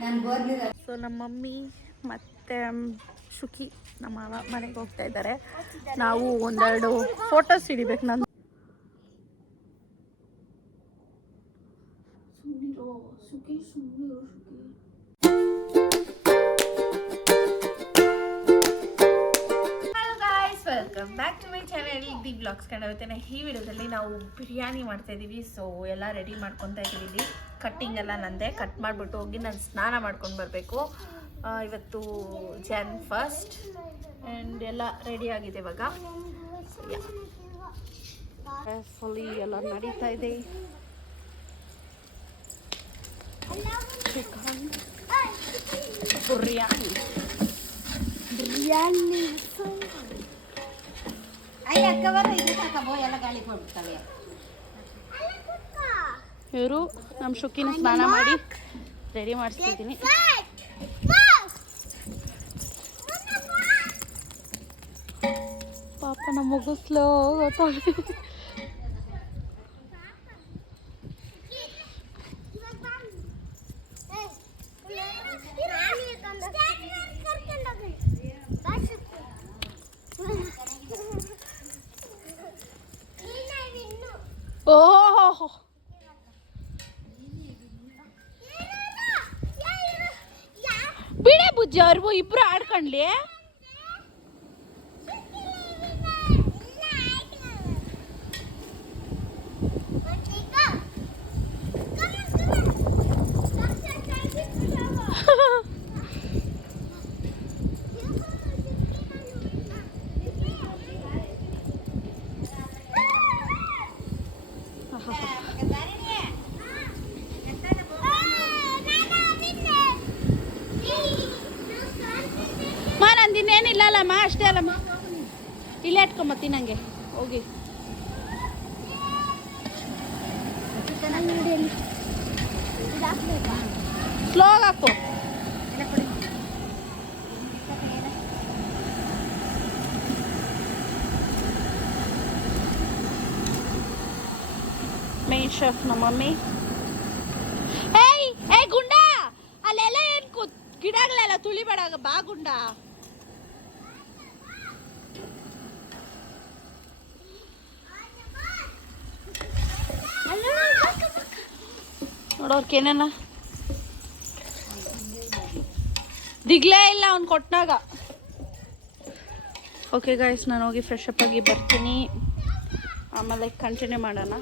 ನಾನು ಬೋರ್ಲಿರ ಸೊ ನಮ್ಮ ಮಮ್ಮಿ ಮತ್ತು ಶುಕಿ ನಮ್ಮ ಮನೆಗೆ ಹೋಗ್ತಾ ಇದ್ದಾರೆ. ನಾವು ಒಂದೆರಡು ಫೋಟೋಸ್ ಹಿಡಿಬೇಕು. ನಾನು hello guys welcome back to my channel the blogs ಕಂಡಿರ್ತೇನೆ ಈ ವಿಡಿಯೋದಲ್ಲಿ ನಾವು ಬಿರಿಯಾನಿ ಮಾಡ್ತಾ ಇದ್ದೀವಿ ಸೊ ಎಲ್ಲ ರೆಡಿ ಮಾಡ್ಕೊತಾ ಇದ್ದೀವಿ ಕಟ್ಟಿಂಗ್ ಎಲ್ಲ ನಂದೆ. ಕಟ್ ಮಾಡಿಬಿಟ್ಟು ಹೋಗಿ ನಾನು ಸ್ನಾನ ಮಾಡ್ಕೊಂಡು ಬರಬೇಕು. ಇವತ್ತು ಜನ್ ಫಸ್ಟ್ ಆ್ಯಂಡ್ ಎಲ್ಲ ರೆಡಿ ಆಗಿದೆ ಇವಾಗ. ಫುಲ್ಲಿ ಎಲ್ಲ ನಡೀತಾ ಇದೆ. ಚಿಕನ್ ಬಿರಿಯಾನಿ ಬಿರಿಯಾನಿ ಅಯ್ಯ ಅಕ್ಕವರ ಇದು ಸಾಕಬೋ ಎಲ್ಲ ಗಾಳಿ ಕೊಡ್ತವೆ ಇವರು ನಮ್ಮ ಶುಕ್ಕಿನ ಸ್ನಾನ ಮಾಡಿ ರೆಡಿ ಮಾಡಿಸ್ತಿದ್ದೀನಿ ಪಾಪ ನಮ್ಮ ಮಗು ಸ್ಲೋ ಇಲ್ಲೇ ಇಟ್ಕೊಂಬತ್ತಿ ನಂಗೆ. ಹೋಗಿ. ಸ್ಲೋ ಹಾಕು. ಮೇನ್ ಶೆಫ್ ನಮ್ಮ ಮಮ್ಮಿ. ಏಯ್ ಏಯ್ ಗುಂಡ! ಅಲ್ಲೆಲ್ಲ ಏನ್ ಕೂತ್ ಗಿಡಗಳೆಲ್ಲ ತುಳಿಬೇಡ ಬಾ ಗುಂಡ. ನೋಡೋರ್ಕೆ ಏನೇನ? ದಿಗ್ಲೇ ಇಲ್ಲ ಅವ್ನು ಕೊಟ್ಟಾಗ ಓಕೆ ಗಾಯ್ಸ್ ನಾನು ಹೋಗಿ ಫ್ರೆಶ್ ಅಪ್ ಆಗಿ ಬರ್ತೀನಿ. ಆಮೇಲೆ ಕಂಟಿನ್ಯೂ ಮಾಡೋಣ.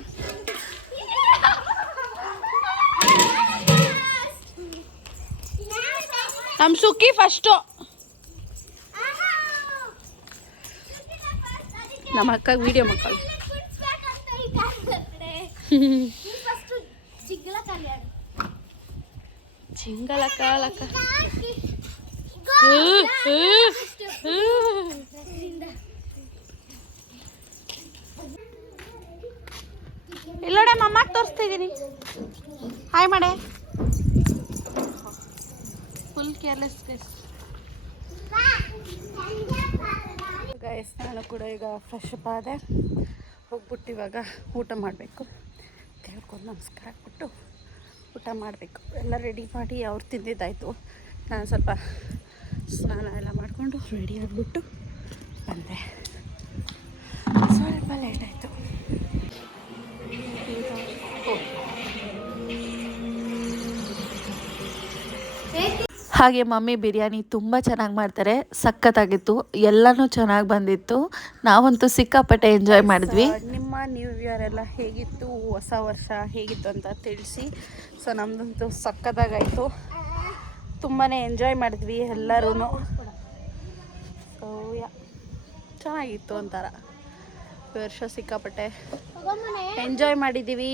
ನಮ್ಮ ಸುಕ್ಕಿ ಫಸ್ಟು ನಮ್ಮ ಅಕ್ಕಾಗ ವಿಡಿಯೋ ಮಕ್ಕಳು ಚಿಂಗಲ ಕಾಲಕ್ಕ ಇಲ್ಲೋಡೆ ಮಮ್ಮಗೆ ತೋರಿಸ್ತಿದ್ದೀನಿ ಹಾಯ್ ಮಾಡೆ. ಫುಲ್ ಕೇರ್ಲೆಸ್ ಗೈಸ್ ನಾನು ಕೂಡ ಈಗ ಫ್ರೆಶ್ ಅಪ್ ಆದೆ. ಹೋಗ್ಬಿಟ್ಟು ಇವಾಗ ಊಟ ಮಾಡಬೇಕು. ದೇವ್ರಿಗೊಂದು ನಮಸ್ಕಾರ ಕೊಟ್ಟು. ಊಟ ಮಾಡಬೇಕು. ಎಲ್ಲ ರೆಡಿ ಮಾಡಿ ಅವ್ರು ತಿಂದಿದ್ದಾಯಿತು. ನಾನು ಸ್ವಲ್ಪ ಸ್ನಾನ ಎಲ್ಲ ಮಾಡಿಕೊಂಡು ರೆಡಿ ಆಗಿಬಿಟ್ಟು ಹಾಗೆ ಮಮ್ಮಿ ಬಿರಿಯಾನಿ ತುಂಬ ಚೆನ್ನಾಗಿ ಮಾಡ್ತಾರೆ. ಸಖತ್ತಾಗಿತ್ತು. ಎಲ್ಲನೂ ಚೆನ್ನಾಗಿ ಬಂದಿತ್ತು. ನಾವಂತೂ ಸಿಕ್ಕಾಪಟ್ಟೆ ಎಂಜಾಯ್ ಮಾಡಿದ್ವಿ. ನಿಮ್ಮ ನ್ಯೂ ಇಯರ್ ಎಲ್ಲ ಹೇಗಿತ್ತು? ಹೊಸ ವರ್ಷ ಹೇಗಿತ್ತು ಅಂತ ತಿಳಿಸಿ. ಸೊ ನಮ್ಮದಂತೂ ಸಖತ್ತಾಗಾಯಿತು. ತುಂಬಾ ಎಂಜಾಯ್ ಮಾಡಿದ್ವಿ ಎಲ್ಲರೂ ಸೊ ಯಾ ಚೆನ್ನಾಗಿತ್ತು ಒಂಥರ. ವರ್ಷ ಸಿಕ್ಕಾಪಟ್ಟೆ ಎಂಜಾಯ್ ಮಾಡಿದ್ದೀವಿ.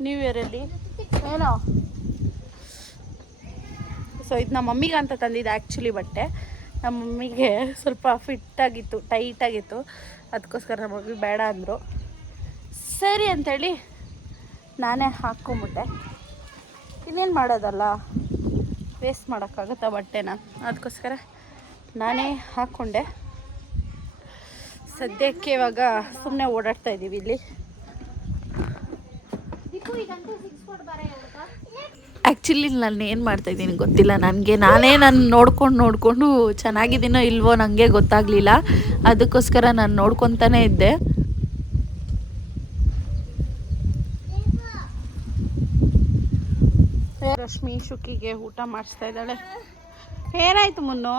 ನ್ಯೂ ಇಯರಲ್ಲಿ ಏನೋ? ಸೊ ಇದು ನಮ್ಮ ಮಮ್ಮಿಗೆ ಅಂತ ತಂದಿದ್ದೆ ಆ್ಯಕ್ಚುಲಿ ಬಟ್ಟೆ. ನಮ್ಮ ಮಮ್ಮಿಗೆ ಸ್ವಲ್ಪ ಫಿಟ್ಟಾಗಿತ್ತು ಟೈಟಾಗಿತ್ತು ಅದಕ್ಕೋಸ್ಕರ ನಮ್ಮ ಮಮ್ಮಿ ಬೇಡ ಅಂದರು. ಸರಿ ಅಂಥೇಳಿ ನಾನೇ ಹಾಕ್ಕೊಂಬಿಟ್ಟೆ. ಇನ್ನೇನು ಮಾಡೋದಲ್ಲ? ವೇಸ್ಟ್ ಮಾಡೋಕ್ಕಾಗುತ್ತಾ ಬಟ್ಟೆನ? ಅದಕ್ಕೋಸ್ಕರ ನಾನೇ ಹಾಕ್ಕೊಂಡೆ. ಸದ್ಯಕ್ಕೆ ಇವಾಗ ಸುಮ್ಮನೆ ಓಡಾಡ್ತಾ ಇದ್ದೀವಿ ಇಲ್ಲಿ. ಆ್ಯಕ್ಚುಲಿ ನಾನು ಏನು ಮಾಡ್ತಾ ಇದ್ದೀನಿ ಗೊತ್ತಿಲ್ಲ. ನನಗೆ ನಾನೇ ನಾನು ನೋಡ್ಕೊಂಡು ನೋಡಿಕೊಂಡು ಚೆನ್ನಾಗಿದ್ದೀನೋ ಇಲ್ವೋ ನನಗೆ ಗೊತ್ತಾಗಲಿಲ್ಲ. ಅದಕ್ಕೋಸ್ಕರ ನಾನು ನೋಡ್ಕೊತಾನೆ ಇದ್ದೆ. ರಶ್ಮಿ ಶುಕಿಗೆ ಊಟ ಮಾಡಿಸ್ತಾ ಇದ್ದಾಳೆ. ಏನಾಯ್ತು ಮುನ್ನು?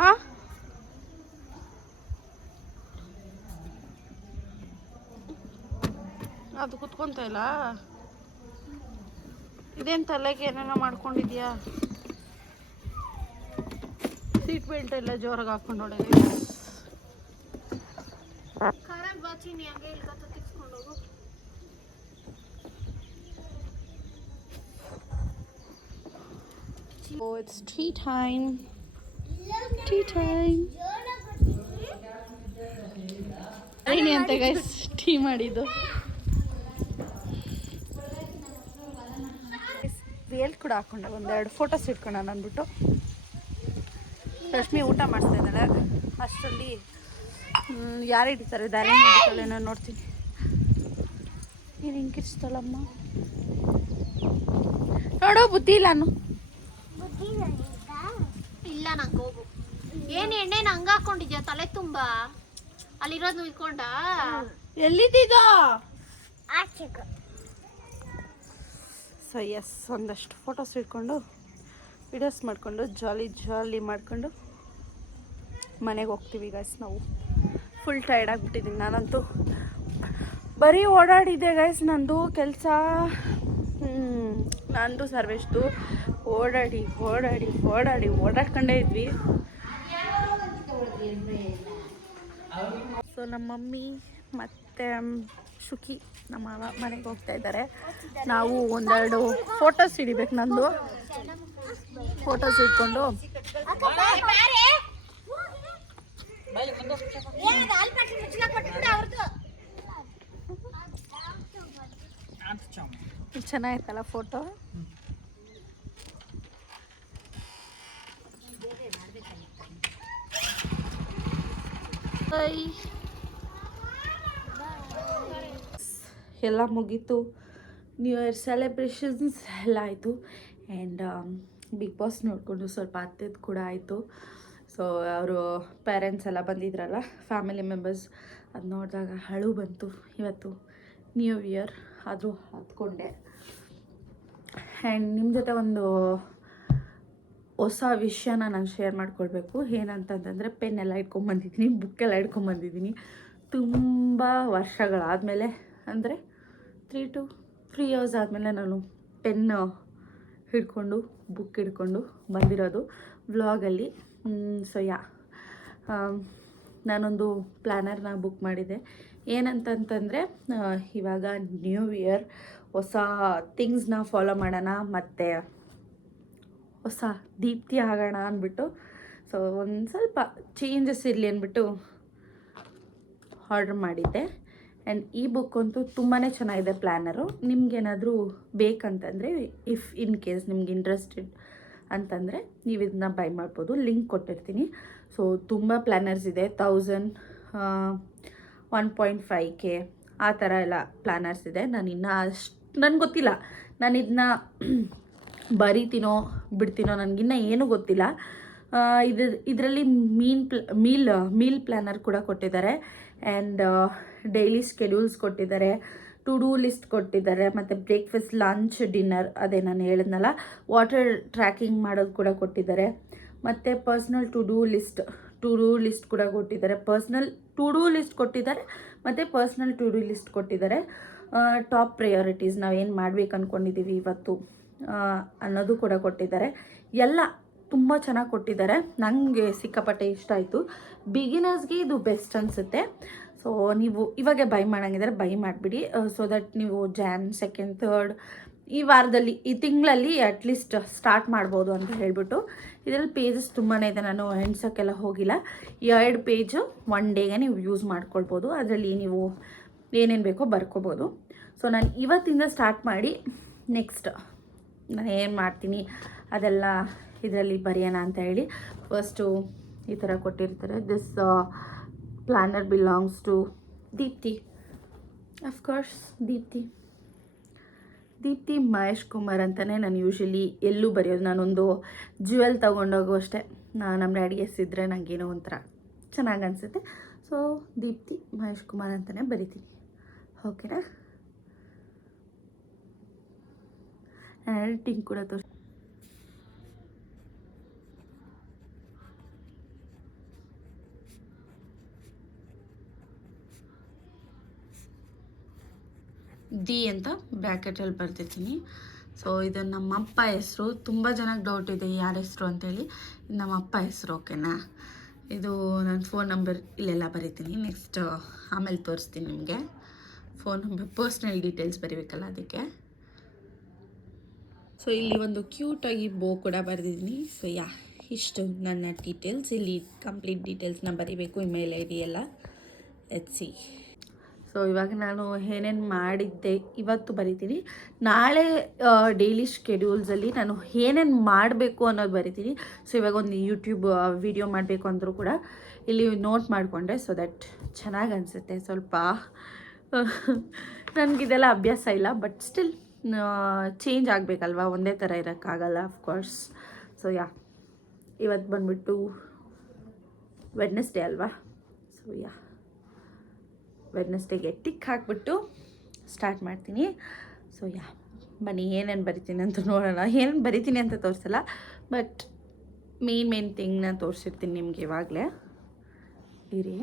ಹಾ? ಅದು ಕುತ್ಕೊಂತ ಇಲ್ಲ? ಇದೇನು ತಲೆಗೆ ಏನೇನೋ ಮಾಡ್ಕೊಂಡಿದ್ಯಾ ಸೀಟ್ ಬೆಲ್ಟ್ ಎಲ್ಲ ಜೋರಾಗಿ ಹಾಕೊಂಡೋಳೆ Oh, it's tea time. Tea time. ಏನಿ ಅಂತ ಗೈಸ್ ಟೀ ಮಾಡಿದ್ದು ವೇಲ್ ಕೂಡ ಹಾಕೊಂಡೆ ಒಂದೆರಡು ಫೋಟೋಸ್ ಇಟ್ಕೊಂಡ ಅಂದ್ಬಿಟ್ಟು. ರಶ್ಮಿ ಊಟ ಮಾಡ್ತಾ ಇದ್ದಾಳೆ. ಅಷ್ಟರಲ್ಲಿ ಯಾರು ಹಿಡಿತಾರೆ? ದಾರಿ ಹಿಡಿತಾಳೆ ನಾನು ನೋಡ್ತೀನಿ. ನೀನು ಹಿಂಗಿರ್ಸ್ತಾಳಮ್ಮ ನೋಡೋ ಬುದ್ಧಿ ಇಲ್ಲ ನಾನು ಇಲ್ಲ ನಂಗೆ ಹೋಗು. ಏನು ಎಣ್ಣೆನ ಹಂಗೆ ಹಾಕೊಂಡಿದ್ಯಾ? ತಲೆ ತುಂಬಾ. ಅಲ್ಲಿರೋದು ಇಟ್ಕೊಂಡ ಎಲ್ಲಿದ್ದೀಗ? ಸೊ ಎಸ್ ಒಂದಷ್ಟು ಫೋಟೋಸ್ ಇಟ್ಕೊಂಡು ವಿಡಿಯೋಸ್ ಮಾಡಿಕೊಂಡು ಜಾಲಿ ಜಾಲಿ ಮಾಡಿಕೊಂಡು ಮನೆಗೆ ಹೋಗ್ತೀವಿ ಗೈಸ್ ನಾವು. ಫುಲ್ ಟೈರ್ಡ್ ಆಗಿಬಿಟ್ಟಿದ್ದೀನಿ ನಾನಂತೂ. ಬರೀ ಓಡಾಡಿದ್ದೆ ಗೈಸ್ ನಂದು ಕೆಲಸ. ನಂದು ಸರ್ವೇಶ್ದು. ಓಡಾಡಿ ಓಡಾಡಿ ಓಡಾಡಿ ಓಡಾಡ್ಕೊಂಡೇ ಇದ್ವಿ. ಸೊ ನಮ್ಮ ಮಮ್ಮಿ ಮತ್ತು ಶುಕಿ ನಮ್ಮ ಮಾವ ಮನೆಗೆ ಹೋಗ್ತಾ ಇದ್ದಾರೆ ನಾವು ಒಂದೆರಡು ಫೋಟೋಸ್ ಹಿಡಿಬೇಕು ನಂದು. ಫೋಟೋಸ್ ಇಟ್ಕೊಂಡು. ಚೆನ್ನಾಗಿತ್ತಲ್ಲ ಫೋಟೋ ಎಲ್ಲ ಮುಗೀತು. ನ್ಯೂ ಇಯರ್ ಸೆಲೆಬ್ರೇಷನ್ಸ್ ಎಲ್ಲ ಆಯಿತು. ಆ್ಯಂಡ್ ಬಿಗ್ ಬಾಸ್ ನೋಡಿಕೊಂಡು ಸ್ವಲ್ಪ ಅತ್ತೆದು ಕೂಡ ಆಯಿತು. ಸೊ ಅವರು ಪೇರೆಂಟ್ಸ್ ಎಲ್ಲ ಬಂದಿದ್ರಲ್ಲ ಫ್ಯಾಮಿಲಿ ಮೆಂಬರ್ಸ್ ಅದು ನೋಡಿದಾಗ ಹಳು ಬಂತು ಇವತ್ತು. ನ್ಯೂ ಇಯರ್ ಆದರೂ ಹತ್ಕೊಂಡೆ ಆ್ಯಂಡ್ ನಿಮ್ಮ ಜೊತೆ ಒಂದು ಹೊಸ ವಿಷಯನ ನಾನು ಶೇರ್ ಮಾಡ್ಕೊಳ್ಬೇಕು. ಏನಂತಂದರೆ ಪೆನ್ ಎಲ್ಲ ಇಟ್ಕೊಂಬಂದಿದ್ದೀನಿ ಬುಕ್ಕೆಲ್ಲ ಇಟ್ಕೊಂಬಂದಿದ್ದೀನಿ. ತುಂಬ ವರ್ಷಗಳಾದಮೇಲೆ. ಅಂದರೆ ತ್ರೀ ಟು ತ್ರೀ ಇಯರ್ಸ್ ಆದಮೇಲೆ ನಾನು ಪೆನ್ ಹಿಡ್ಕೊಂಡು ಬುಕ್ ಹಿಡ್ಕೊಂಡು ಬಂದಿರೋದು ವ್ಲಾಗಲ್ಲಿ ಸೊ ಯಾ ನಾನೊಂದು ಪ್ಲ್ಯಾನರ್ನ ಬುಕ್ ಮಾಡಿದೆ. ಏನಂತಂತಂದರೆ ಇವಾಗ ನ್ಯೂ ಇಯರ್ ಹೊಸ ಥಿಂಗ್ಸ್ನ ಫಾಲೋ ಮಾಡೋಣ ಮತ್ತು ಹೊಸ ದೀಪ್ತಿ ಆಗೋಣ ಅಂದ್ಬಿಟ್ಟು ಸೊ ಒಂದು ಸ್ವಲ್ಪ ಚೇಂಜಸ್ ಇರಲಿ ಅಂದ್ಬಿಟ್ಟು ಆರ್ಡ್ರ್ ಮಾಡಿದ್ದೆ. ಆ್ಯಂಡ್ ಈ ಬುಕ್ ಅಂತೂ ತುಂಬಾ ಚೆನ್ನಾಗಿದೆ ಪ್ಲ್ಯಾನರು ನಿಮ್ಗೇನಾದರೂ ಬೇಕಂತಂದರೆ ಇಫ್ ಇನ್ ಕೇಸ್ ನಿಮ್ಗೆ ಇಂಟ್ರೆಸ್ಟೆಡ್ ಅಂತಂದರೆ ನೀವು ಇದನ್ನ ಬೈ ಮಾಡ್ಬೋದು. ಲಿಂಕ್ ಕೊಟ್ಟಿರ್ತೀನಿ. ಸೊ ತುಂಬ ಪ್ಲ್ಯಾನರ್ಸ್ ಇದೆ. Thousand one point five K ಆ ಥರ ಎಲ್ಲ ಪ್ಲ್ಯಾನರ್ಸ್ ಇದೆ. ನಾನು ಇನ್ನೂ ಅಷ್ಟು, ನನಗೆ ಗೊತ್ತಿಲ್ಲ. ನಾನು ಇದನ್ನ ಬರಿತೀನೋ, ಬಿಡ್ತೀನೋ ನನಗಿನ್ನ ಏನೂ ಗೊತ್ತಿಲ್ಲ. ಇದು, ಇದರಲ್ಲಿ ಮೀನ್ ಪ್ಲ ಮೀಲ್ ಮೀಲ್ ಪ್ಲ್ಯಾನರ್ ಕೂಡ ಕೊಟ್ಟಿದ್ದಾರೆ. ಆ್ಯಂಡ್ ಡೈಲಿ ಸ್ಕೆಡ್ಯೂಲ್ಸ್ ಕೊಟ್ಟಿದ್ದಾರೆ. ಟು ಡೂ ಲಿಸ್ಟ್ ಕೊಟ್ಟಿದ್ದಾರೆ. ಮತ್ತು ಬ್ರೇಕ್ಫಾಸ್ಟ್ ಲಂಚ್ ಡಿನ್ನರ್ ಅದೇ ನಾನು ಹೇಳಿದ್ನಲ್ಲ. ವಾಟರ್ ಟ್ರ್ಯಾಕಿಂಗ್ ಮಾಡೋದು ಕೂಡ ಕೊಟ್ಟಿದ್ದಾರೆ. ಮತ್ತು personal to do list to do list ಕೂಡ ಕೊಟ್ಟಿದ್ದಾರೆ. ಪರ್ಸ್ನಲ್ ಟು ಡೂ ಲಿಸ್ಟ್ ಕೊಟ್ಟಿದ್ದಾರೆ. ಮತ್ತು ಪರ್ಸ್ನಲ್ ಟು ಡೂ ಲಿಸ್ಟ್ ಕೊಟ್ಟಿದ್ದಾರೆ ಟಾಪ್ ಪ್ರಯಾರಿಟೀಸ್ ನಾವೇನು ಮಾಡ್ಬೇಕು ಅಂದ್ಕೊಂಡಿದ್ದೀವಿ ಇವತ್ತು ಅನ್ನೋದು ಕೂಡ ಕೊಟ್ಟಿದ್ದಾರೆ. ಎಲ್ಲ ತುಂಬ ಚೆನ್ನಾಗಿ ಕೊಟ್ಟಿದ್ದಾರೆ. ನನಗೆ ಸಿಕ್ಕಾಪಟ್ಟೆ ಇಷ್ಟ ಆಯಿತು. ಬಿಗಿನರ್ಸ್ಗೆ ಇದು ಬೆಸ್ಟ್ ಅನಿಸುತ್ತೆ. ಸೊ ನೀವು ಇವಾಗ ಬೈ ಮಾಡಂಗಿದ್ರೆ ಬೈ ಮಾಡಿಬಿಡಿ. ಸೊ ದಟ್ ನೀವು ಜಾನ್ ಸೆಕೆಂಡ್ ಥರ್ಡ್ ಈ ವಾರದಲ್ಲಿ, ಈ ತಿಂಗಳಲ್ಲಿ ಅಟ್ಲೀಸ್ಟ್ ಸ್ಟಾರ್ಟ್ ಮಾಡ್ಬೋದು ಅಂತ ಹೇಳ್ಬಿಟ್ಟು. ಇದರಲ್ಲಿ ಪೇಜಸ್ ತುಂಬಾ ಇದೆ. ನಾನು ಎಣ್ಸೋಕ್ಕೆಲ್ಲ ಹೋಗಿಲ್ಲ. ಎರಡು ಪೇಜು ಒನ್ ಡೇಗೆ ನೀವು ಯೂಸ್ ಮಾಡ್ಕೊಳ್ಬೋದು. ಅದರಲ್ಲಿ ನೀವು ಏನೇನು ಬೇಕೋ ಬರ್ಕೋಬೋದು. ಸೊ ನಾನು ಇವತ್ತಿಂದ ಸ್ಟಾರ್ಟ್ ಮಾಡಿ ನೆಕ್ಸ್ಟ್ ನಾನು ಏನು ಮಾಡ್ತೀನಿ ಅದೆಲ್ಲ ಇದರಲ್ಲಿ ಬರೆಯೋಣ ಅಂತ ಹೇಳಿ ಫಸ್ಟು ಈ ಥರ ಕೊಟ್ಟಿರ್ತಾರೆ. This planner belongs to Deepti of course Deepti Deepti Mahesh Kumar ಅಂತಲೇ ನಾನು ಯೂಶ್ವಲಿ ಎಲ್ಲೂ ಬರೆಯೋದು. ನಾನೊಂದು ಜ್ಯುವೆಲ್ ತೊಗೊಂಡೋಗು ಅಷ್ಟೇ. ನಾನು ನಮ್ಮ ಡ್ಯಾಡಿ ಎಸ್ಸಿದ್ರೆ ನನಗೇನೋ ಒಂಥರ ಚೆನ್ನಾಗಿ ಅನಿಸುತ್ತೆ. ಸೊ ದೀಪ್ತಿ ಮಹೇಶ್ ಕುಮಾರ್ ಅಂತಲೇ ಬರಿತೀನಿ. ಓಕೆನಾ ಎಡಿಟಿಂಗ್ ಕೂಡ ತೋರಿಸ್ ದಿ ಅಂತ ಬ್ರ್ಯಾಕೆಟಲ್ಲಿ ಬರ್ತಿರ್ತೀನಿ ಸೊ ಇದು ನಮ್ಮ ಅಪ್ಪ ಹೆಸರು. ತುಂಬ ಜನಕ್ಕೆ ಡೌಟ್ ಇದೆ ಯಾರ ಹೆಸರು ಅಂತೇಳಿ. ನಮ್ಮ ಅಪ್ಪ ಹೆಸರು ಓಕೆನಾ ಇದು ನನ್ನ ಫೋನ್ ನಂಬರ್ ಇಲ್ಲೆಲ್ಲ ಬರೀತೀನಿ. ನೆಕ್ಸ್ಟ್ ಆಮೇಲೆ ತೋರಿಸ್ತೀನಿ ನಿಮಗೆ. ಫೋನ್ ನಂಬರ್ ಪರ್ಸ್ನಲ್ ಡೀಟೇಲ್ಸ್ ಬರೀಬೇಕಲ್ಲ ಅದಕ್ಕೆ. ಸೊ ಇಲ್ಲಿ ಒಂದು ಕ್ಯೂಟಾಗಿ ಬೋ ಕೂಡ ಬರೆದಿದ್ದೀನಿ. ಸೊ ಯಾ, ಇಷ್ಟು ನನ್ನ ಡೀಟೇಲ್ಸ್ ಇಲ್ಲಿ ಕಂಪ್ಲೀಟ್ ಡೀಟೇಲ್ಸ್ನ ಬರೀಬೇಕು ಇಮೇಲ್ ಐ ಡಿ ಎಲ್ಲ. ಎತ್ಸಿ ಸೊ ಇವಾಗ ನಾನು ಏನೇನು ಮಾಡಿದ್ದೆ ಇವತ್ತು ಬರಿತೀನಿ. ನಾಳೆ ಡೈಲಿ ಶೆಡ್ಯೂಲ್ಸಲ್ಲಿ ನಾನು ಏನೇನು ಮಾಡಬೇಕು ಅನ್ನೋದು ಬರಿತೀನಿ. ಸೊ ಇವಾಗ ಒಂದು ಯೂಟ್ಯೂಬ್ ವಿಡಿಯೋ ಮಾಡಬೇಕು ಅಂದರೂ ಕೂಡ ಇಲ್ಲಿ ನೋಟ್ ಮಾಡಿಕೊಂಡ್ರೆ ಸೊ ದಟ್ ಚೆನ್ನಾಗಿ ಅನಿಸುತ್ತೆ ಸ್ವಲ್ಪ. ನನಗಿದೆಲ್ಲ ಅಭ್ಯಾಸ ಇಲ್ಲ ಬಟ್ ಸ್ಟಿಲ್ ಚೇಂಜ್ ಆಗಬೇಕಲ್ವ? ಒಂದೇ ಥರ ಇರೋಕ್ಕಾಗಲ್ಲ ಅಫ್ಕೋರ್ಸ್ ಸೊ ಯಾ ಇವತ್ತು ಬಂದ್ಬಿಟ್ಟು ವೆಡ್ನೆಸ್ಡೇ ಅಲ್ವಾ? ಸೊ ಯಾ ವೆಡ್ನೆಸ್ಡೇಗೆ ಟಿಕ್ ಹಾಕ್ಬಿಟ್ಟು ಸ್ಟಾರ್ಟ್ ಮಾಡ್ತೀನಿ. ಸೊ ಯಾ ಬನ್ನಿ, ಏನೇನು ಬರಿತೀನಿ ಅಂತ ನೋಡೋಣ. ಏನೇನು ಬರಿತೀನಿ ಅಂತ ತೋರಿಸಲ್ಲ ಬಟ್ ಮೇನ್ ಮೇನ್ ಥಿಂಗ್ನ ತೋರಿಸಿರ್ತೀನಿ ನಿಮ್ಗೆ ಇವಾಗಲೇ. ಇರಿ.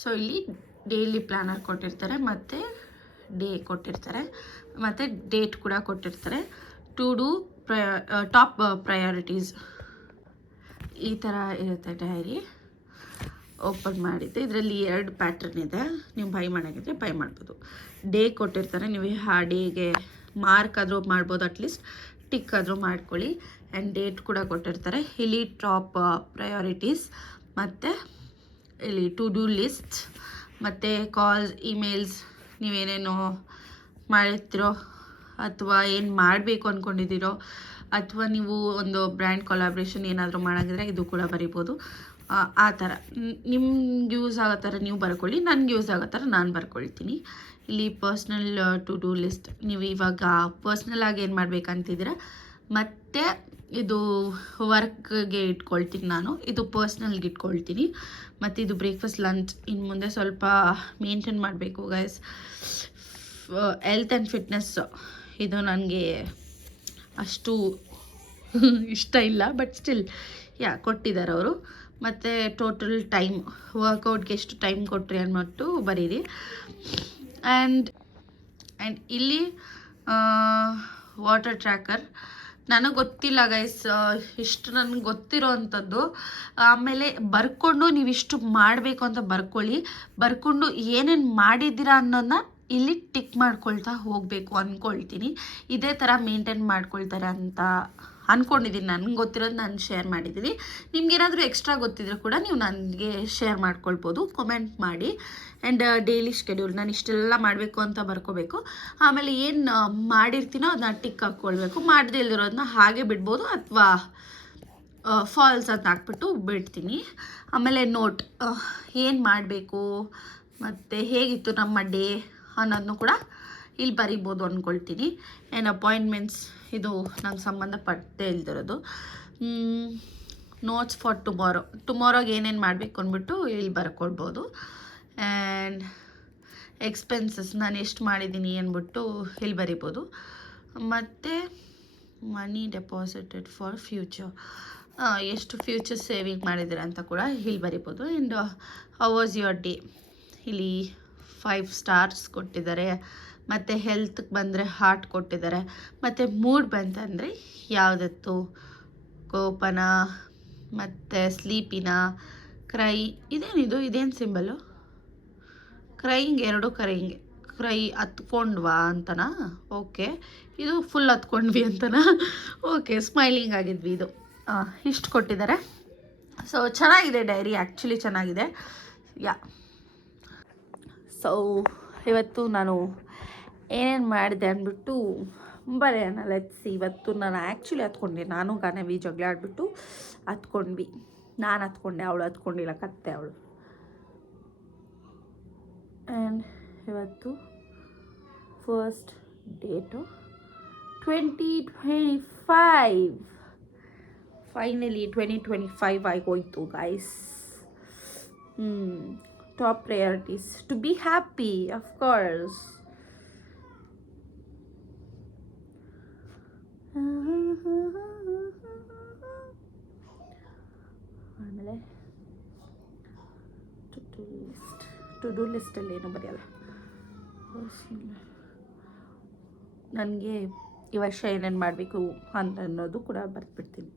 ಸೊ ಇಲ್ಲಿ ಡೈಲಿ ಪ್ಲ್ಯಾನರ್ ಕೊಟ್ಟಿರ್ತಾರೆ, ಮತ್ತು ಡೇ ಕೊಟ್ಟಿರ್ತಾರೆ, ಮತ್ತು ಡೇಟ್ ಕೂಡ ಕೊಟ್ಟಿರ್ತಾರೆ. ಟು ಡೂ ಪ್ರಯ ಟಾಪ್ ಪ್ರಯಾರಿಟೀಸ್ ಈ ಥರ ಇರುತ್ತೆ ಡೈರಿ ಓಪನ್ ಮಾಡಿದ್ದೆ. ಇದರಲ್ಲಿ ಎರಡು ಪ್ಯಾಟ್ರನ್ ಇದೆ. ನೀವು ಬೈ ಮಾಡೋಂಗಿದ್ರೆ ಬೈ ಮಾಡ್ಬೋದು. ಡೇ ಕೊಟ್ಟಿರ್ತಾರೆ. ನೀವು ಆ ಡೇಗೆ ಮಾರ್ಕ್ ಆದರೂ ಮಾಡ್ಬೋದು. ಅಟ್ಲೀಸ್ಟ್ ಟಿಕ್ ಆದರೂ ಮಾಡ್ಕೊಳ್ಳಿ. ಆ್ಯಂಡ್ ಡೇಟ್ ಕೂಡ ಕೊಟ್ಟಿರ್ತಾರೆ. ಇಲ್ಲಿ ಟಾಪ್ ಪ್ರಯಾರಿಟೀಸ್ ಮತ್ತು ಇಲ್ಲಿ ಟು ಡೂ ಲಿಸ್ಟ್ ಮತ್ತು ಕಾಲ್ಸ್ ಇಮೇಲ್ಸ್ ನೀವೇನೇನೋ ಮಾಡಿರ್ತಿರೋ ಅಥವಾ ಏನು ಮಾಡಬೇಕು ಅಂದ್ಕೊಂಡಿದ್ದೀರೋ ಅಥವಾ ನೀವು ಒಂದು ಬ್ರ್ಯಾಂಡ್ ಕೊಲಾಬ್ರೇಷನ್ ಏನಾದರೂ ಮಾಡೋಂಗಿದ್ರೆ ಇದು ಕೂಡ ಬರಿಬೋದು. ಆ, ಥರ. ನಿಮ್ಗೆ ಯೂಸ್ ಆಗೋ ಥರ ನೀವು ಬರ್ಕೊಳ್ಳಿ ನನಗೆ ಯೂಸ್ ಆಗೋ ಥರ ನಾನು ಬರ್ಕೊಳ್ತೀನಿ. ಇಲ್ಲಿ ಪರ್ಸ್ನಲ್ ಟು ಡೂ ಲಿಸ್ಟ್ ನೀವು ಇವಾಗ ಪರ್ಸ್ನಲ್ ಆಗಿ ಏನು ಮಾಡ್ಬೇಕಂತಿದ್ದೀರ? ಮತ್ತು ಇದು ವರ್ಕ್ಗೆ ಇಟ್ಕೊಳ್ತೀನಿ ನಾನು. ಇದು ಪರ್ಸ್ನಲ್ಗೆ ಇಟ್ಕೊಳ್ತೀನಿ. ಮತ್ತು ಇದು ಬ್ರೇಕ್ಫಾಸ್ಟ್ ಲಂಚ್ ಇನ್ನು ಮುಂದೆ ಸ್ವಲ್ಪ ಮೇಂಟೈನ್ ಮಾಡಬೇಕು ಗೈಸ್. ಹೆಲ್ತ್ ಆ್ಯಂಡ್ ಫಿಟ್ನೆಸ್ ಇದು ನನಗೆ ಅಷ್ಟು ಇಷ್ಟ ಇಲ್ಲ ಬಟ್ ಸ್ಟಿಲ್ ಯಾ ಕೊಟ್ಟಿದ್ದಾರೆ ಅವರು. ಮತ್ತು ಟೋಟಲ್ ಟೈಮ್ ವರ್ಕೌಟ್ಗೆ ಎಷ್ಟು ಟೈಮ್ ಕೊಟ್ರಿ ಅಂದ್ಬಿಟ್ಟು ಬರೀರಿ. ಆ್ಯಂಡ್ ಆ್ಯಂಡ್ ಇಲ್ಲಿ ವಾಟರ್ ಟ್ರ್ಯಾಕರ್ ನನಗೆ ಗೊತ್ತಿಲ್ಲ ಗೈಸ್ ಇಷ್ಟು ನನಗೆ ಗೊತ್ತಿರೋ ಅಂಥದ್ದು. ಆಮೇಲೆ ಬರ್ಕೊಂಡು ನೀವು ಇಷ್ಟು ಮಾಡಬೇಕು ಅಂತ ಬರ್ಕೊಳ್ಳಿ. ಬರ್ಕೊಂಡು ಏನೇನು ಮಾಡಿದ್ದೀರಾ ಅನ್ನೋದನ್ನ ಇಲ್ಲಿ ಟಿಕ್ ಮಾಡ್ಕೊಳ್ತಾ ಹೋಗಬೇಕು ಅಂದ್ಕೊಳ್ತೀನಿ ಇದೇ ಥರ ಮೇಂಟೈನ್ ಮಾಡ್ಕೊಳ್ತಾರೆ ಅಂತ. ಅಂದ್ಕೊಂಡಿದ್ದೀನಿ ನನಗೆ ಗೊತ್ತಿರೋದು ನಾನು ಶೇರ್ ಮಾಡಿದ್ದೀನಿ ನಿಮ್ಗೇನಾದರೂ ಎಕ್ಸ್ಟ್ರಾ ಗೊತ್ತಿದ್ರೆ ಕೂಡ ನೀವು ನನಗೆ ಶೇರ್ ಮಾಡ್ಕೊಳ್ಬೋದು. ಕಮೆಂಟ್ ಮಾಡಿ. ಆ್ಯಂಡ್ ಡೈಲಿ ಶೆಡ್ಯೂಲ್ ನಾನು ಇಷ್ಟೆಲ್ಲ ಮಾಡಬೇಕು ಅಂತ ಬರ್ಕೋಬೇಕು ಆಮೇಲೆ ಏನು ಮಾಡಿರ್ತೀನೋ ಅದನ್ನ ಟಿಕ್ ಹಾಕ್ಕೊಳ್ಬೇಕು. ಮಾಡದೇ ಇಲ್ದಿರೋದನ್ನ ಹಾಗೆ ಬಿಡ್ಬೋದು ಅಥವಾ ಫಾಲ್ಸ್ ಅಂತ ಹಾಕ್ಬಿಟ್ಟು ಬಿಡ್ತೀನಿ. ಆಮೇಲೆ ನೋಟ್ ಏನು ಮಾಡಬೇಕು? ಮತ್ತು ಹೇಗಿತ್ತು ನಮ್ಮ ಡೇ ಅನ್ನೋದನ್ನು ಕೂಡ ಇಲ್ಲಿ ಬರಿಬೋದು ಅಂದ್ಕೊಳ್ತೀನಿ ಆ್ಯಂಡ್ ಅಪಾಯಿಂಟ್ಮೆಂಟ್ಸ್ ಇದು ನಂಗೆ ಸಂಬಂಧಪಟ್ಟೇ ಇಲ್ದಿರೋದು. ನೋಟ್ಸ್ ಫಾರ್ ಟುಮಾರೋ ಟುಮಾರೋಗೆ ಏನೇನು ಮಾಡಬೇಕು ಅಂದ್ಬಿಟ್ಟು ಇಲ್ಲಿ ಬರ್ಕೊಳ್ಬೋದು ಆ್ಯಂಡ್ ಎಕ್ಸ್ಪೆನ್ಸಸ್ ನಾನು ಎಷ್ಟು ಮಾಡಿದ್ದೀನಿ ಅಂದ್ಬಿಟ್ಟು ಇಲ್ಲಿ ಬರಿಬೋದು. ಮತ್ತು ಮನಿ ಡೆಪಾಸಿಟೆಡ್ ಫಾರ್ ಫ್ಯೂಚರ್ ಎಷ್ಟು ಫ್ಯೂಚರ್ ಸೇವಿಂಗ್ ಮಾಡಿದ್ದೀರ ಅಂತ ಕೂಡ ಇಲ್ಲಿ ಬರಿಬೋದು. And how was your day ಇಲ್ಲಿ ಫೈವ್ ಸ್ಟಾರ್ಸ್ ಕೊಟ್ಟಿದ್ದಾರೆ. ಮತ್ತು ಹೆಲ್ತ್ಗೆ ಬಂದರೆ ಹಾರ್ಟ್ ಕೊಟ್ಟಿದ್ದಾರೆ ಮತ್ತು ಮೂಡ್ ಬಂತಂದರೆ ಯಾವುದತ್ತು? ಕೋಪನ, ಮತ್ತು ಸ್ಲೀಪಿನ ಕ್ರೈ ಇದೇನಿದು ಇದೇನು ಸಿಂಬಲು ಕ್ರೈಯಿಂಗ್ ಎರಡು ಕ್ರೈಯಿಂಗ್ ಕ್ರೈ ಹತ್ಕೊಂಡ್ವಾ ಅಂತನಾ? ಓಕೆ ಇದು ಫುಲ್ ಹತ್ಕೊಂಡ್ವಿ ಅಂತನಾ? ಓಕೆ ಸ್ಮೈಲಿಂಗ್ ಆಗಿದ್ವಿ ಇದು. ಇಷ್ಟು ಕೊಟ್ಟಿದ್ದಾರೆ ಸೊ ಚೆನ್ನಾಗಿದೆ ಡೈರಿ ಆ್ಯಕ್ಚುಲಿ ಚೆನ್ನಾಗಿದೆ. ಯಾ ಸೊ ಇವತ್ತು ನಾನು ಏನೇನು ಮಾಡಿದೆ ಅಂದ್ಬಿಟ್ಟು ಬರೆಯೋಣ ಲೆಟ್ಸ್ ಇವತ್ತು ನಾನು ಆ್ಯಕ್ಚುಲಿ ಹತ್ಕೊಂಡೆ. ನಾನು ಗಾನವಿ ಜಗಳ ಆಡ್ಬಿಟ್ಟು ಹತ್ಕೊಂಡ್ವಿ. ನಾನು ಹತ್ಕೊಂಡೆ, ಅವಳು ಹತ್ಕೊಂಡಿಲ್ಲ, ಕತ್ತೆ ಅವಳು. ಆ್ಯಂಡ್ ಇವತ್ತು first date twenty twenty five finally twenty twenty five ಆಗೋಯ್ತು guys top priorities to be happy of course ಆಮೇಲೆ to do list to do ಲಿಸ್ಟಲ್ಲಿ ಏನೂ ಬರೆಯಲ್ಲ? ನನಗೆ ಈ ವರ್ಷ ಏನೇನು ಮಾಡಬೇಕು ಅಂತ ಅನ್ನೋದು ಕೂಡ ಬರೆದ್ಬಿಡ್ತೀನಿ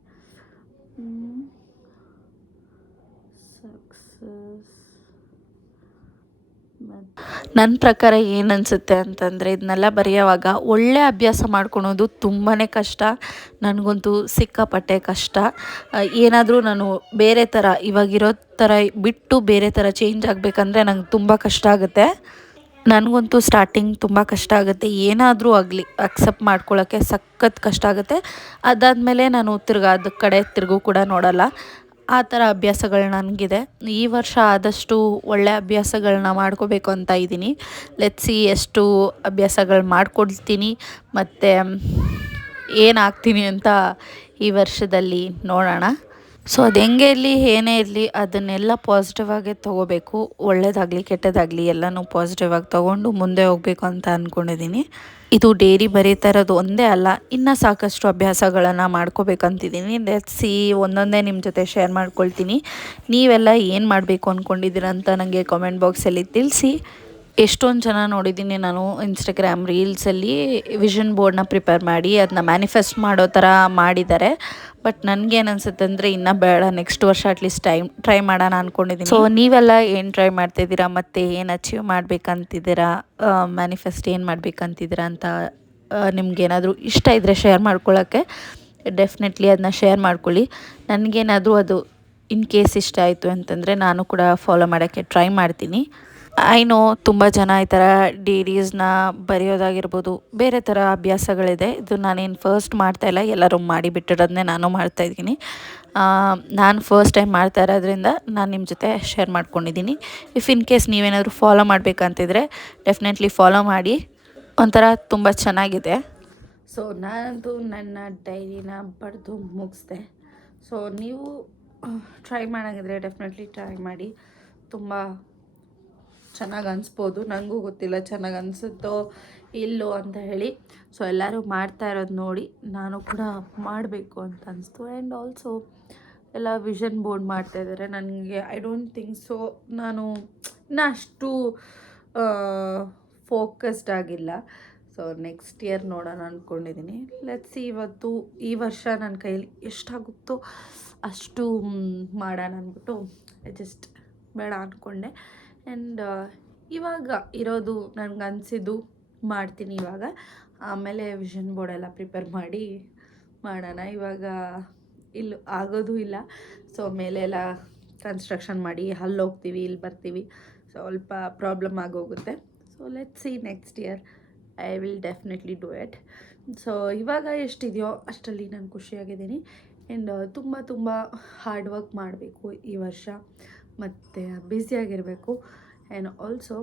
ಸಕ್ಸಸ್ ನನ್ನ ಪ್ರಕಾರ ಏನು ಅನಿಸುತ್ತೆ ಅಂತಂದರೆ ಇದನ್ನೆಲ್ಲ ಬರೆಯೋವಾಗ ಒಳ್ಳೆ ಅಭ್ಯಾಸ ಮಾಡ್ಕೊಳೋದು ತುಂಬಾ ಕಷ್ಟ, ನನಗಂತೂ ಸಿಕ್ಕಾಪಟ್ಟೆ ಕಷ್ಟ. ಏನಾದರೂ ನಾನು ಬೇರೆ ಥರ ಇವಾಗಿರೋ ಥರ ಬಿಟ್ಟು ಬೇರೆ ಥರ ಚೇಂಜ್ ಆಗಬೇಕಂದ್ರೆ ನಂಗೆ ತುಂಬ ಕಷ್ಟ ಆಗುತ್ತೆ. ನನಗಂತೂ ಸ್ಟಾರ್ಟಿಂಗ್ ತುಂಬ ಕಷ್ಟ ಆಗುತ್ತೆ. ಏನಾದರೂ ಆಗಲಿ ಅಕ್ಸೆಪ್ಟ್ ಮಾಡ್ಕೊಳ್ಳೋಕ್ಕೆ ಸಖತ್ ಕಷ್ಟ ಆಗುತ್ತೆ. ಅದಾದಮೇಲೆ ನಾನು ತಿರ್ಗಾ ಅದ ಕಡೆ ತಿರುಗು ಕೂಡ ನೋಡಲ್ಲ. ಆ ಥರ ಅಭ್ಯಾಸಗಳು ನನಗಿದೆ. ಈ ವರ್ಷ ಆದಷ್ಟು ಒಳ್ಳೆ ಅಭ್ಯಾಸಗಳನ್ನ ಮಾಡ್ಕೋಬೇಕು ಅಂತ ಇದ್ದೀನಿ. ಲೆತ್ಸಿ ಎಷ್ಟು ಅಭ್ಯಾಸಗಳು ಮಾಡ್ಕೊಳ್ತೀನಿ ಮತ್ತು ಏನಾಗ್ತೀನಿ ಅಂತ ಈ ವರ್ಷದಲ್ಲಿ ನೋಡೋಣ. ಸೊ ಅದು ಹೆಂಗೆ ಇರಲಿ, ಏನೇ ಇರಲಿ, ಅದನ್ನೆಲ್ಲ ಪಾಸಿಟಿವ್ ಆಗೇ ತೊಗೋಬೇಕು. ಒಳ್ಳೇದಾಗಲಿ, ಕೆಟ್ಟದಾಗಲಿ, ಎಲ್ಲನೂ ಪಾಸಿಟಿವ್ ಆಗಿ ತೊಗೊಂಡು ಮುಂದೆ ಹೋಗಬೇಕು ಅಂತ ಅಂದ್ಕೊಂಡಿದ್ದೀನಿ ಇದು ಡೈರಿ ತರೋದು ಒಂದೇ ಅಲ್ಲ, ಇನ್ನು ಸಾಕಷ್ಟು ಅಭ್ಯಾಸಗಳನ್ನು ಮಾಡ್ಕೋಬೇಕಂತಿದ್ದೀನಿ ಸಿ ಒಂದೊಂದೇ ನಿಮ್ಮ ಜೊತೆ ಶೇರ್ ಮಾಡ್ಕೊಳ್ತೀನಿ. ನೀವೆಲ್ಲ ಏನು ಮಾಡಬೇಕು ಅಂದ್ಕೊಂಡಿದ್ದೀರ ಅಂತ ನನಗೆ ಕಾಮೆಂಟ್ ಬಾಕ್ಸಲ್ಲಿ ತಿಳಿಸಿ. ಎಷ್ಟೊಂದು ಜನ ನೋಡಿದ್ದೀನಿ ನಾನು ಇನ್ಸ್ಟಾಗ್ರಾಮ್ ರೀಲ್ಸಲ್ಲಿ ವಿಷನ್ ಬೋರ್ಡ್ನ ಪ್ರಿಪೇರ್ ಮಾಡಿ ಅದನ್ನ ಮ್ಯಾನಿಫೆಸ್ಟ್ ಮಾಡೋ ಥರ ಮಾಡಿದ್ದಾರೆ. ಬಟ್ ನನಗೇನು ಅನ್ಸುತ್ತೆ ಅಂದರೆ ಇನ್ನೂ ಬೇಡ ನೆಕ್ಸ್ಟ್ ವರ್ಷ ಅಟ್ಲೀಸ್ಟ್ ಟೈಮ್ ಟ್ರೈ ಮಾಡೋಣ ಅಂದ್ಕೊಂಡಿದ್ದೀನಿ ಸೊ ನೀವೆಲ್ಲ ಏನು ಟ್ರೈ ಮಾಡ್ತಿದ್ದೀರಾ? ಮತ್ತು ಏನು ಅಚೀವ್ ಮಾಡ್ಬೇಕಂತಿದ್ದೀರಾ? ಮ್ಯಾನಿಫೆಸ್ಟ್ ಏನು ಮಾಡಬೇಕಂತಿದ್ದೀರಾ ಅಂತ ನಿಮ್ಗೇನಾದರೂ ಇಷ್ಟ ಇದ್ದರೆ ಶೇರ್ ಮಾಡ್ಕೊಳ್ಳೋಕ್ಕೆ ಡೆಫಿನೆಟ್ಲಿ ಅದನ್ನ ಶೇರ್ ಮಾಡ್ಕೊಳ್ಳಿ. ನನಗೇನಾದರೂ ಅದು ಇನ್ ಕೇಸ್ ಇಷ್ಟ ಆಯಿತು ಅಂತಂದರೆ ನಾನು ಕೂಡ ಫಾಲೋ ಮಾಡೋಕ್ಕೆ ಟ್ರೈ ಮಾಡ್ತೀನಿ. ಐ ನೋ ತುಂಬ ಜನ ಈ ಥರ ಡೈರೀಸ್ನ ಬರೆಯೋದಾಗಿರ್ಬೋದು, ಬೇರೆ ಥರ ಅಭ್ಯಾಸಗಳಿದೆ. ಇದು ನಾನೇನು ಫಸ್ಟ್ ಮಾಡ್ತಾ ಇಲ್ಲ, ಎಲ್ಲರೂ ಮಾಡಿ ಬಿಟ್ಟಿರೋದನ್ನೇ ನಾನು ಮಾಡ್ತಾಯಿದ್ದೀನಿ ನಾನು ಫಸ್ಟ್ ಟೈಮ್ ಮಾಡ್ತಾ ಇರೋದ್ರಿಂದ ನಾನು ನಿಮ್ಮ ಜೊತೆ ಶೇರ್ ಮಾಡ್ಕೊಂಡಿದ್ದೀನಿ. ಇಫ್ ಇನ್ ಕೇಸ್ ನೀವೇನಾದರೂ ಫಾಲೋ ಮಾಡಬೇಕಂತಿದ್ರೆ ಡೆಫಿನೆಟ್ಲಿ ಫಾಲೋ ಮಾಡಿ. ಒಂಥರ ತುಂಬ ಚೆನ್ನಾಗಿದೆ. ಸೊ ನಾನಂತೂ ನನ್ನ ಡೈರಿನ ಬರೆದು ಮುಗಿಸ್ದೆ. ಸೊ ನೀವು ಟ್ರೈ ಮಾಡೋಂಗಿದ್ರೆ ಡೆಫಿನೆಟ್ಲಿ ಟ್ರೈ ಮಾಡಿ. ತುಂಬ ಚೆನ್ನಾಗಿ ಅನಿಸ್ಬೋದು. ನನಗೂ ಗೊತ್ತಿಲ್ಲ ಚೆನ್ನಾಗಿ ಅನಿಸುತ್ತೋ ಇಲ್ಲೋ ಅಂತ ಹೇಳಿ. ಸೊ ಎಲ್ಲರೂ ಮಾಡ್ತಾ ಇರೋದು ನೋಡಿ. ನಾನು ಕೂಡ ಮಾಡಬೇಕು ಅಂತ ಅನಿಸ್ತು. ಆ್ಯಂಡ್ ಆಲ್ಸೋ ಎಲ್ಲ ವಿಷನ್ ಬೋರ್ಡ್ ಮಾಡ್ತಾ ಇದ್ದಾರೆ ನನಗೆ ಐ ಡೋಂಟ್ ಥಿಂಕ್ ಸೊ ನಾನು ಇನ್ನೂ ಅಷ್ಟು ಫೋಕಸ್ಡ್ ಆಗಿಲ್ಲ. ಸೊ ನೆಕ್ಸ್ಟ್ ಇಯರ್ ನೋಡೋಣ ಅಂದ್ಕೊಂಡಿದ್ದೀನಿ ಲೆಟ್ಸ್ ಇವತ್ತು, ಈ ವರ್ಷ ನನ್ನ ಕೈಯಲ್ಲಿ ಎಷ್ಟಾಗುತ್ತೋ ಅಷ್ಟು ಮಾಡೋಣ ಅಂದ್ಬಿಟ್ಟು ಅಡ್ಜಸ್ಟ್ ಬೇಡ ಅಂದ್ಕೊಂಡೆ ಆ್ಯಂಡ್ ಇವಾಗ ಇರೋದು ನನಗೆ ಅನಿಸಿದ್ದು ಮಾಡ್ತೀನಿ ಇವಾಗ. ಆಮೇಲೆ ವಿಷನ್ ಬೋರ್ಡೆಲ್ಲ ಪ್ರಿಪೇರ್ ಮಾಡಿ ಮಾಡೋಣ. ಇವಾಗ ಇಲ್ಲಿ ಆಗೋದು ಇಲ್ಲ. ಸೊ ಮೇಲೆ ಎಲ್ಲ ಕನ್ಸ್ಟ್ರಕ್ಷನ್ ಮಾಡಿ ಅಲ್ಲಿ ಹೋಗ್ತೀವಿ, ಇಲ್ಲಿ ಬರ್ತೀವಿ. ಸ್ವಲ್ಪ ಪ್ರಾಬ್ಲಮ್ ಆಗೋಗುತ್ತೆ. So let see next year I will definitely do it so ಇವಾಗ ಎಷ್ಟಿದೆಯೋ ಅಷ್ಟರಲ್ಲಿ ನಾನು ಖುಷಿಯಾಗಿದ್ದೀನಿ. ಆ್ಯಂಡ್ ತುಂಬ ತುಂಬ ಹಾರ್ಡ್ ವರ್ಕ್ ಮಾಡಬೇಕು ಈ ವರ್ಷ. ಮತ್ತು ಬ್ಯುಸಿಯಾಗಿರಬೇಕು ಆ್ಯಂಡ್ ಆಲ್ಸೋ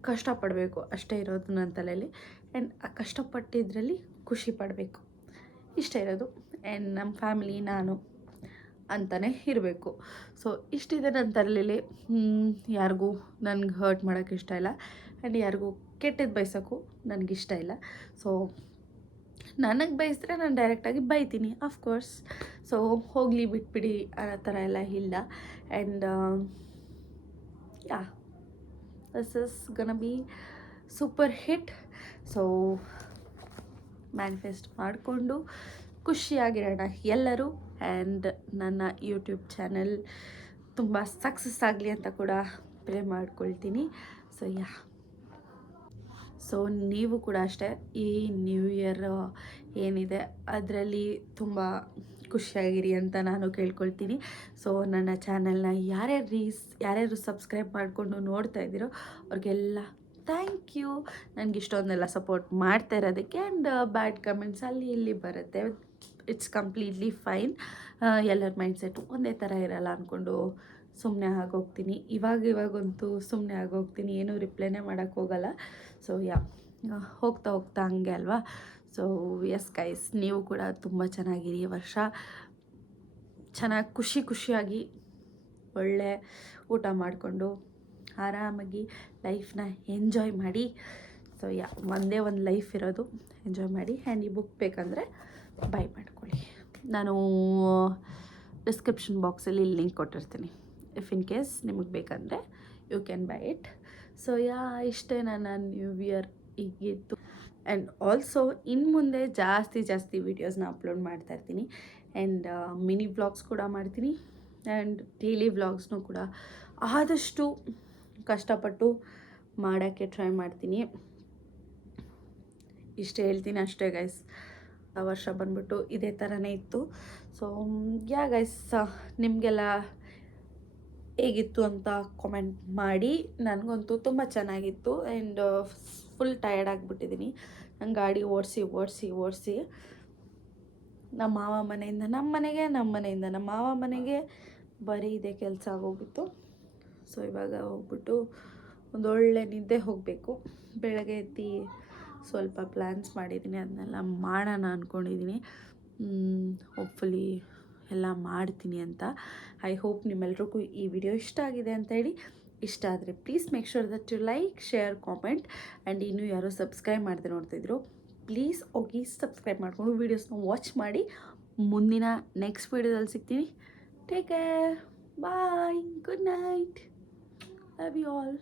ಕಷ್ಟಪಡಬೇಕು ಅಷ್ಟೇ ಇರೋದು ನನ್ನ ತಲೆಯಲ್ಲಿ. ಆ್ಯಂಡ್ ಆ ಕಷ್ಟಪಟ್ಟಿದ್ರಲ್ಲಿ ಖುಷಿ ಪಡಬೇಕು. ಇಷ್ಟ ಇರೋದು. ಆ್ಯಂಡ್ ನಮ್ಮ ಫ್ಯಾಮಿಲಿ ನಾನು ಅಂತಲೇ ಇರಬೇಕು. ಸೊ ಇಷ್ಟಿದೆ ನನ್ನ ತಲೆಯಲ್ಲಿ. ಯಾರಿಗೂ ನನಗೆ ಹರ್ಟ್ ಮಾಡೋಕ್ಕೆ ಇಷ್ಟ ಇಲ್ಲ. ಆ್ಯಂಡ್ ಯಾರಿಗೂ ಕೆಟ್ಟದ್ದು ಬಯಸೋಕ್ಕೂ ನನಗಿಷ್ಟ ಇಲ್ಲ. ಸೊ ನನಗೆ ಬಯಸಿದ್ರೆ ನಾನು ಡೈರೆಕ್ಟಾಗಿ ಬೈತೀನಿ ಅಫ್ಕೋರ್ಸ್ ಸೊ ಹೋಗಲಿ ಬಿಟ್ಬಿಡಿ, ಆ ಥರ ಎಲ್ಲ ಇಲ್ಲ. And yeah this is gonna be super hit so manifest ಮಾಡಿಕೊಂಡು ಖುಷಿಯಾಗಿರೋಣ ಎಲ್ಲರೂ. ಆ್ಯಂಡ್ ನನ್ನ ಯೂಟ್ಯೂಬ್ ಚಾನೆಲ್ ತುಂಬ ಸಕ್ಸಸ್ ಆಗಲಿ ಅಂತ ಕೂಡ ಪ್ರೇ ಮಾಡ್ಕೊಳ್ತೀನಿ. ಸೊ ಯಾ ಸೊ ನೀವು ಕೂಡ ಅಷ್ಟೇ ಈ ನ್ಯೂ ಇಯರ್ ಏನಿದೆ ಅದರಲ್ಲಿ ತುಂಬ ಖುಷಿಯಾಗಿರಿ ಅಂತ ನಾನು ಕೇಳ್ಕೊಳ್ತೀನಿ. ಸೊ ನನ್ನ ಚಾನಲ್ನ ಯಾರ್ಯಾರು ರೀಸ್, ಯಾರ್ಯಾರು ಸಬ್ಸ್ಕ್ರೈಬ್ ಮಾಡಿಕೊಂಡು ನೋಡ್ತಾ ಇದ್ದೀರೋ ಅವ್ರಿಗೆಲ್ಲ ಥ್ಯಾಂಕ್ ಯು ನನಗೆ ಇಷ್ಟೊಂದೆಲ್ಲ ಸಪೋರ್ಟ್ ಮಾಡ್ತಾ ಇರೋದಕ್ಕೆ ಆ್ಯಂಡ್ ಬ್ಯಾಡ್ ಕಮೆಂಟ್ಸ್ ಅಲ್ಲಿ ಇಲ್ಲಿ ಬರುತ್ತೆ. ಇಟ್ಸ್ ಕಂಪ್ಲೀಟ್ಲಿ ಫೈನ್ ಎಲ್ಲರ ಮೈಂಡ್ಸೆಟ್ಟು ಒಂದೇ ಥರ ಇರಲ್ಲ ಅಂದ್ಕೊಂಡು ಸುಮ್ಮನೆ ಆಗೋಗ್ತೀನಿ. ಇವಾಗ ಇವಾಗಂತೂ ಸುಮ್ಮನೆ ಆಗೋಗ್ತೀನಿ. ಏನೂ ರಿಪ್ಲೈನೇ ಮಾಡೋಕ್ಕೆ ಹೋಗಲ್ಲ. ಸೊ ಯಾ ಹೋಗ್ತಾ ಹೋಗ್ತಾ ಹಂಗೆ ಅಲ್ವಾ? ಸೊ ಎಸ್ ಗೈಸ್ ನೀವು ಕೂಡ ತುಂಬ ಚೆನ್ನಾಗಿರಿ ವರ್ಷ. ಚೆನ್ನಾಗಿ ಖುಷಿ ಖುಷಿಯಾಗಿ ಒಳ್ಳೆ ಊಟ ಮಾಡಿಕೊಂಡು ಆರಾಮಾಗಿ ಲೈಫ್ನ ಎಂಜಾಯ್ ಮಾಡಿ. ಸೊ ಯಾ ಒಂದೇ ಒಂದು ಲೈಫ್ ಇರೋದು. ಎಂಜಾಯ್ ಮಾಡಿ. ಆ್ಯಂಡ್ ಈ ಬುಕ್ ಬೇಕಂದರೆ ಬೈ ಮಾಡ್ಕೊಳ್ಳಿ. ನಾನು ಡಿಸ್ಕ್ರಿಪ್ಷನ್ ಬಾಕ್ಸಲ್ಲಿ ಲಿಂಕ್ ಕೊಟ್ಟಿರ್ತೀನಿ. ಇಫ್ ಇನ್ ಕೇಸ್ ನಿಮಗೆ ಬೇಕಂದರೆ you can buy it so yeah ಇಷ್ಟೇ ನನ್ನ ನ್ಯೂ ಇಯರ್ ಈಗಿತ್ತು ಆ್ಯಂಡ್ ಆಲ್ಸೋ ಇನ್ನು ಮುಂದೆ ಜಾಸ್ತಿ ಜಾಸ್ತಿ ವೀಡಿಯೋಸ್ನ ಅಪ್ಲೋಡ್ ಮಾಡ್ತಾ ಇರ್ತೀನಿ. ಆ್ಯಂಡ್ ಮಿನಿ ವ್ಲಾಗ್ಸ್ ಕೂಡ ಮಾಡ್ತೀನಿ. ಆ್ಯಂಡ್ ಡೈಲಿ ವ್ಲಾಗ್ಸ್ನೂ ಕೂಡ ಆದಷ್ಟು ಕಷ್ಟಪಟ್ಟು ಮಾಡೋಕ್ಕೆ ಟ್ರೈ ಮಾಡ್ತೀನಿ. ಇಷ್ಟೇ ಹೇಳ್ತೀನಿ ಅಷ್ಟೇ ಗೈಸ್ ವರ್ಷ ಬಂದ್ಬಿಟ್ಟು ಇದೇ ಥರನೇ ಇತ್ತು. ಸೊ ಯಾ ಗೈಸ್ ನಿಮಗೆಲ್ಲ ಹೇಗಿತ್ತು ಅಂತ ಕಾಮೆಂಟ್ ಮಾಡಿ. ನನಗಂತೂ ತುಂಬ ಚೆನ್ನಾಗಿತ್ತು. ಆ್ಯಂಡ್ ಫುಲ್ ಟಯರ್ಡ್ ಆಗಿಬಿಟ್ಟಿದ್ದೀನಿ ನಂಗೆ ಗಾಡಿ ಓಡಿಸಿ ಓಡಿಸಿ ಓಡಿಸಿ. ನಮ್ಮ ಮಾವ ಮನೆಯಿಂದ ನಮ್ಮ ಮನೆಗೆ ನಮ್ಮ ಮನೆಯಿಂದ. ನಮ್ಮ ಮಾವ ಮನೆಗೆ ಬರೀ ಇದೆ ಕೆಲಸ ಆಗೋಗಿತ್ತು. ಸೊ ಇವಾಗ ಹೋಗ್ಬಿಟ್ಟು ಒಂದೊಳ್ಳೆ ನಿದ್ದೆ ಹೋಗಬೇಕು. ಬೆಳಗ್ಗೆ ಎದ್ದು ಸ್ವಲ್ಪ ಪ್ಲ್ಯಾನ್ಸ್ ಮಾಡಿದ್ದೀನಿ ಅದನ್ನೆಲ್ಲ ಮಾಡೋಣ ಅಂದ್ಕೊಂಡಿದ್ದೀನಿ ಹೋಪ್ಫುಲಿ ಎಲ್ಲ ಮಾಡ್ತೀನಿ ಅಂತ. ಐ ಹೋಪ್ ನಿಮ್ಮೆಲ್ರಿಗೂ ಈ ವಿಡಿಯೋ ಇಷ್ಟ ಆಗಿದೆ ಅಂತ ಹೇಳಿ. ಇಷ್ಟ ಆದರೆ please make sure that you like share comment and ಇನ್ನೂ ಯಾರೋ ಸಬ್ಸ್ಕ್ರೈಬ್ ಮಾಡದೆ ನೋಡ್ತಿದ್ರು ಪ್ಲೀಸ್ ಹೋಗಿ ಸಬ್ಸ್ಕ್ರೈಬ್ ಮಾಡಿಕೊಂಡು ವೀಡಿಯೋಸ್ನ ವಾಚ್ ಮಾಡಿ. ಮುಂದಿನ ನೆಕ್ಸ್ಟ್ ವೀಡಿಯೋದಲ್ಲಿ ಸಿಗ್ತೀನಿ. Take care bye good night love you all